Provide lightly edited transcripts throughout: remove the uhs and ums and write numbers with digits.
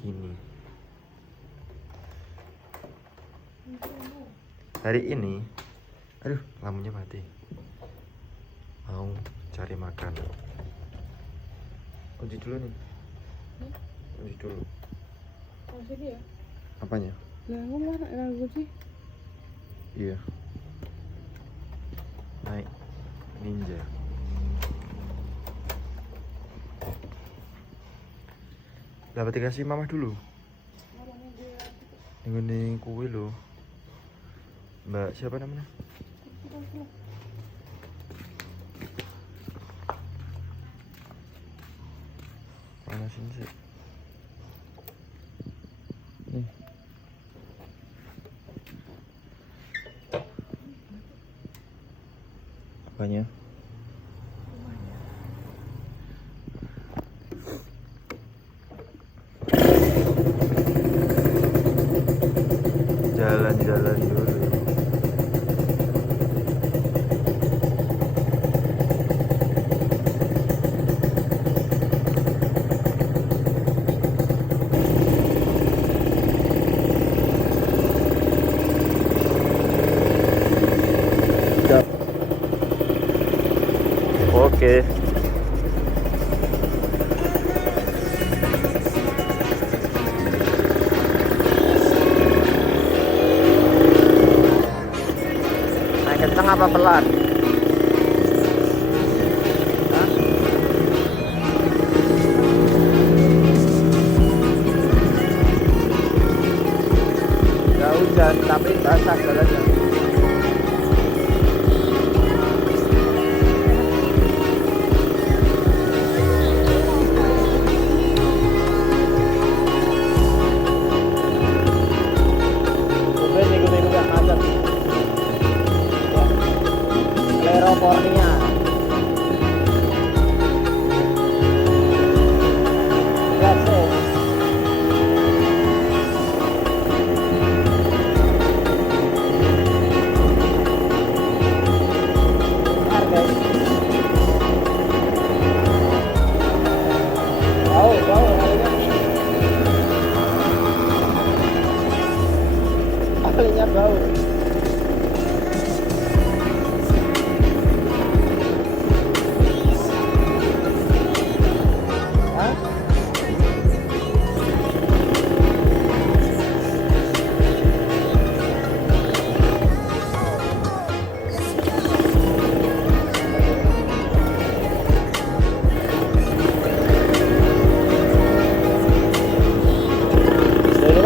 gini. Hari ini, aduh, lampunya mati. Mau cari makan. Kunci dulu nih. Kunci dulu. Oh, sini ya? Apanya? Nah, aku mana kunci? Iya. Naik ninja. Dapat dikasih mama dulu. Ini kue lo. Mbak siapa namanya? Panasin sih. Nih. Apanya? Jalan-jalan dulu. Oke. Naik kencang apa pelan? Hah? Gak hujan tapi basah jalannya. California. That's it. Harga. Bau alinya bau.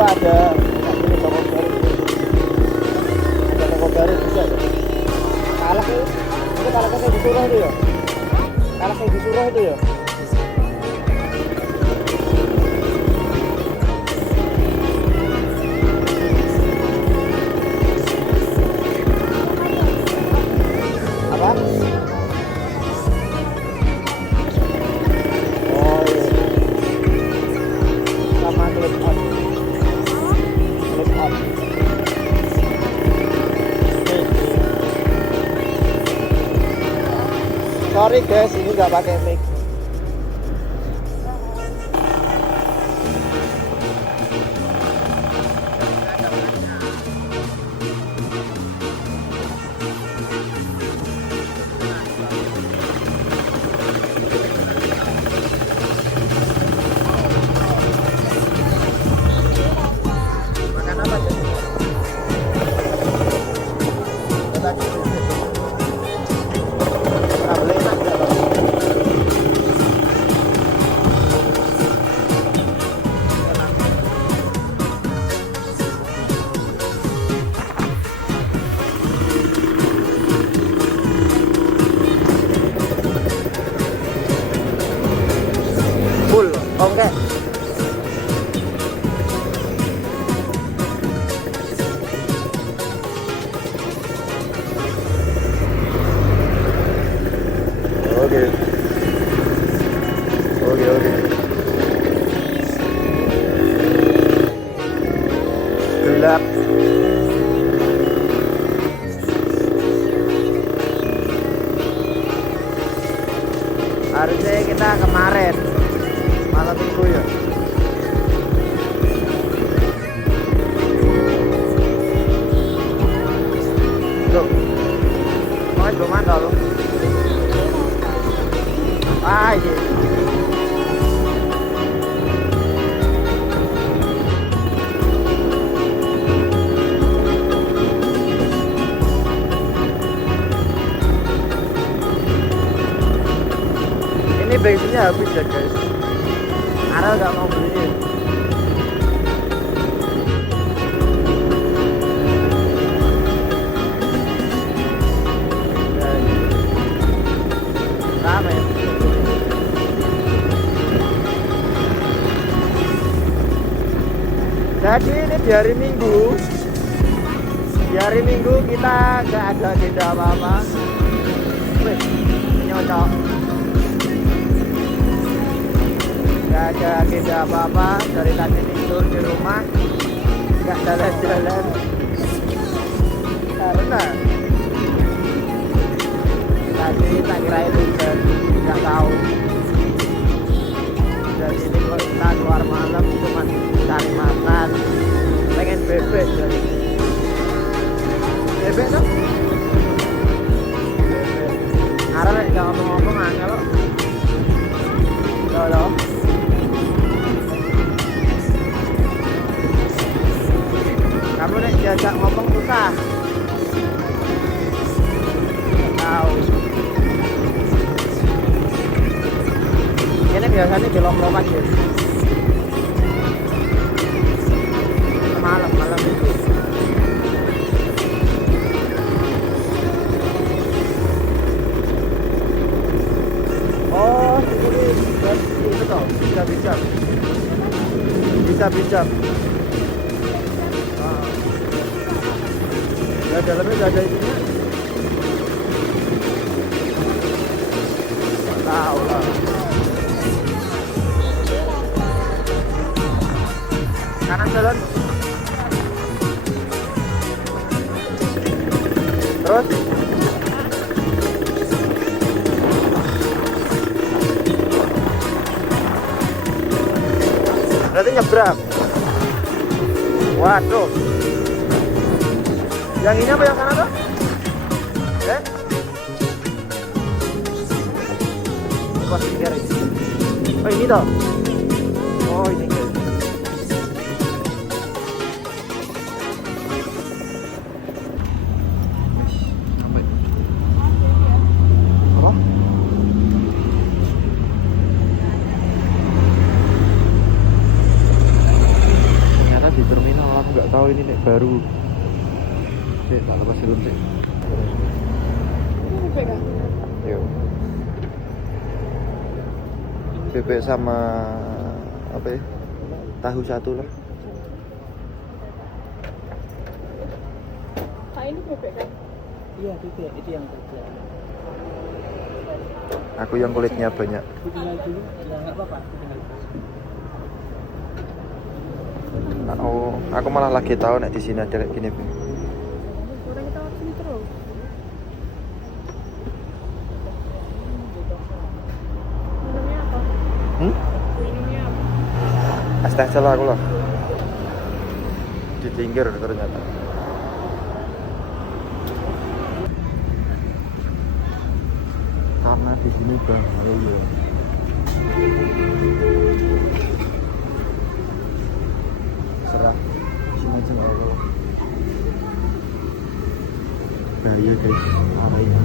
Ada toko baru juga ya. Kalaknya saya disuruh itu ya. Kalaknya disuruh itu ya. Apa? Oh iya. Sama clip on. Sorry guys, ini nggak pakai mic. Makan apa tuh? Oke. Oke. Gelap. Harusnya kita kemarin malam minggu ya. bensinnya habis ya guys. Ara nggak mau beliin. Rame. Jadi ini di hari Minggu. Di hari Minggu kita nggak ada agenda apa-apa. Wih, nyocok. Nggak ada agenda apa-apa. Dari tadi tidur di rumah, nggak jalan-jalan. Karena tadi tak kirain hujan, nggak tahu. Jadi ini kalau kita keluar malam cuma cari makan, pengen bebek jadi. Bebek tuh? Bebek. Ara nek gak ngomong-ngomong angel loh. Loh. Kamu nek diajak ngomong susah. Tahu. Ini biasanya belok-belokan ya. Malam itu. Oh, ini itu toh, bisa. Bisa. Ya dalamnya nggak ada isinya. Nggak tahu lah. Kanan jalan. Terus? Berarti nyebrang. Waduh. Yang ini apa yang sana tuh? Pas pinggir ini. Oh ini toh. Oh ini guys. Apa? Ternyata di terminal aku nggak tahu ini nek baru. Tak lepas helm sih. Ini bebek kan? Yuk. Bebek sama apa ya? Tahu satu lah. Kak ini bebek kan? Iya, bebek itu yang bebek. Aku yang kulitnya banyak. Tinggal dulu, ya nggak apa-apa. Oh, aku malah lagi tahu nek di sini ada kayak gini. Orang kita sini terus. Minumnya apa? Minumnya apa? Es teh celah aku lah. Ditingkir ternyata. Karena di sini bahaya. Serah sini aja nggak apa-apa. Bahaya guys, arahnya.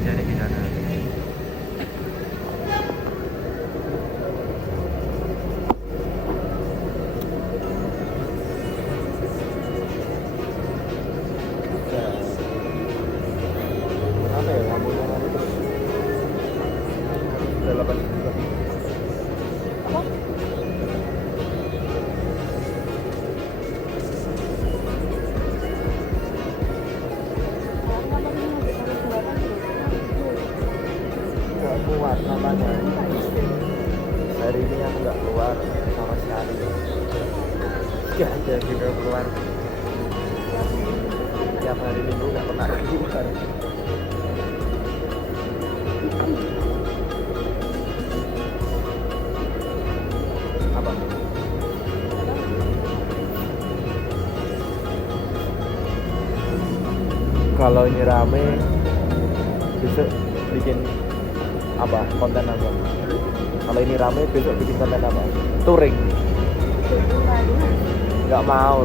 Jadi di sana. Apa ya lampunya? Udah 8 juta. Apa? Nggak kuat namanya. Hari ini aku nggak keluar sama sekali. Nggak ada juga keluar. Tiap hari Minggu nggak pernah keluar. Apa? Kalau ini rame, besok bikin Apa? Konten apa? Kalau ini rame besok bikin konten apa? Touring. Nggak mau.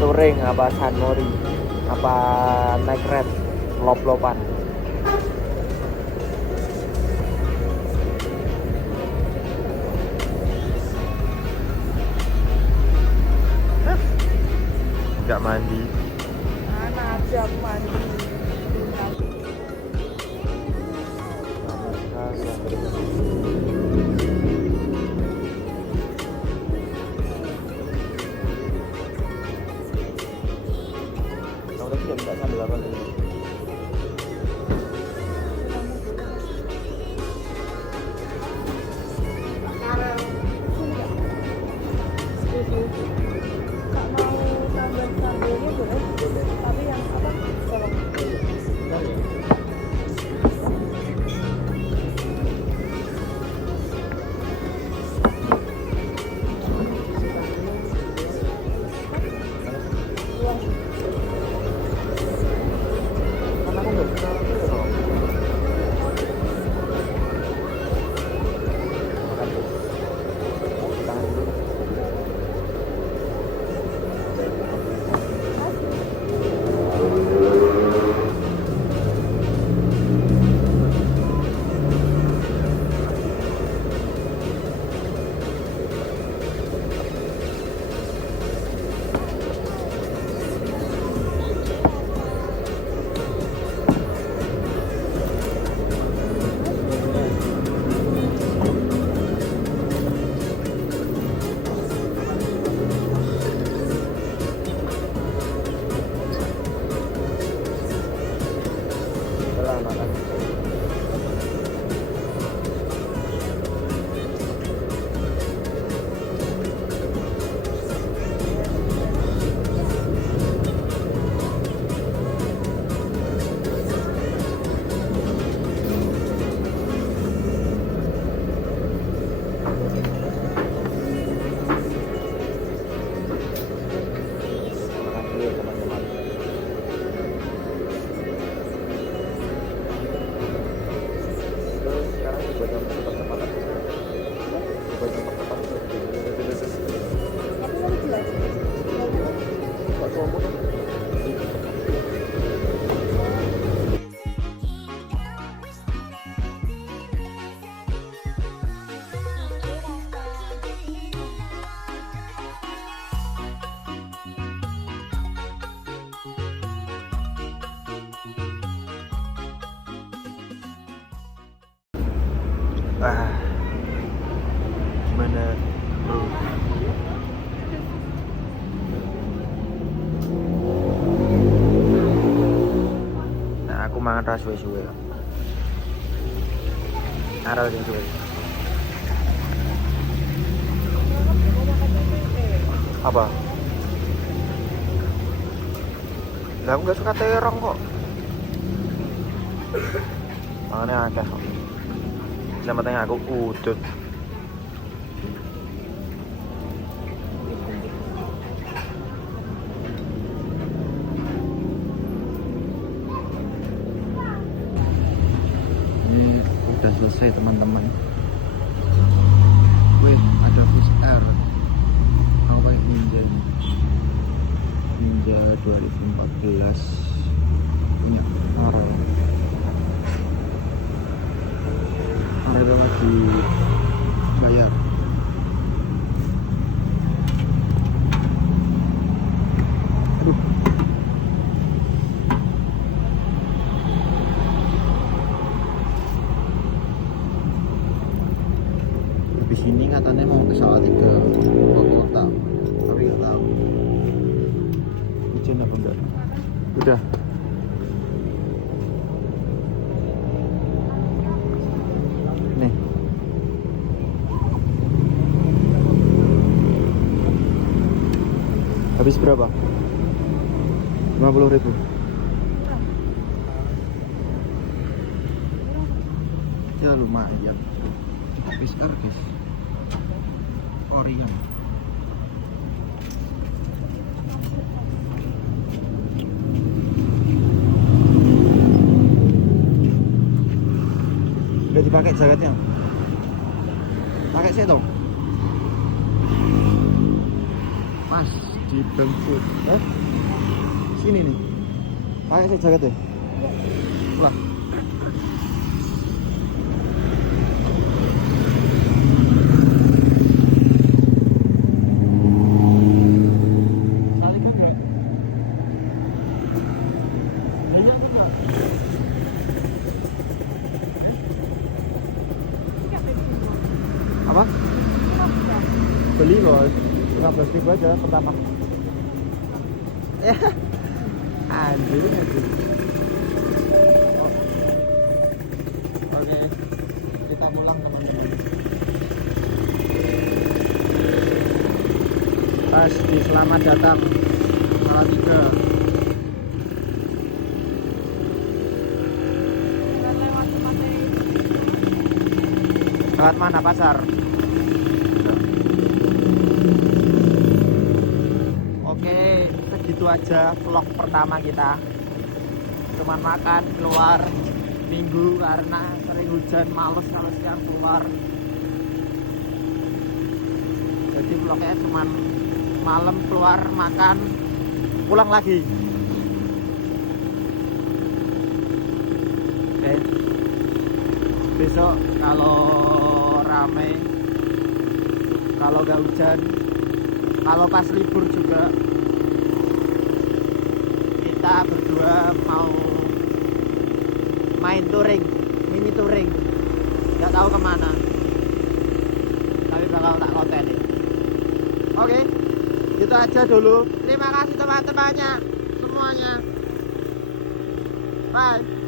Touring apa San Mori? Apa naik red? Lop-lopan. Nggak mandi. Mana aja aku mandi. Kamu tadi nggak minta sambal apa tadi? Kak mau tambah sambelnya boleh? Tapi yang apa? Tolong. Kan aku nggak bisa loh. Makan tuh. Tahan dulu. Udah lah, makan. Makan dulu ya teman-teman. Terus sekarang buat yang tempat-tempat buat tempat-tempat Aku mau jelas. Pak Somo kan gimana bro? Nah aku mangan ras suwe-suwe lah. Arah sing suwe. Apa? Lah aku gak suka terong kok. Makanya akeh kok. Sama tengah aku udut. Ini udah selesai teman-teman. Wih, ada Fish Air Hawaii Ninja 2014 punya Arel. Arel lagi bayar. Aduh. Habis ini katanya mau ke Salatiga ke kota. Tapi nggak tahu. Hujan apa enggak? Udah. Nih. Habis berapa? 50.000. Ya lumayan. Habis guys. Orion. Udah Dipakai jaketnya. Pakai sih dong. Mas dijemput. Sini nih. Pakai sih jaketnya. Wah. Salikan nggak? Banyak juga. Apa? Beli bos 15.000 aja pertama. Ya anjir. Oke, kita pulang teman-teman. Pas di selamat datang Salatiga. lewat tempatnya Lewat mana pasar? Oke, segitu aja vlog pertama kita. Cuman makan keluar minggu karena sering hujan, males kalau siang keluar. Jadi vlognya cuman malam keluar makan, pulang lagi. Oke. Besok kalau rame, kalau gak hujan, kalau pas libur juga, kita berdua mau main touring, mini touring. Gak tahu kemana, tapi bakal tak kontenin. Oke, itu aja dulu. Terima kasih teman-temannya semuanya. Bye.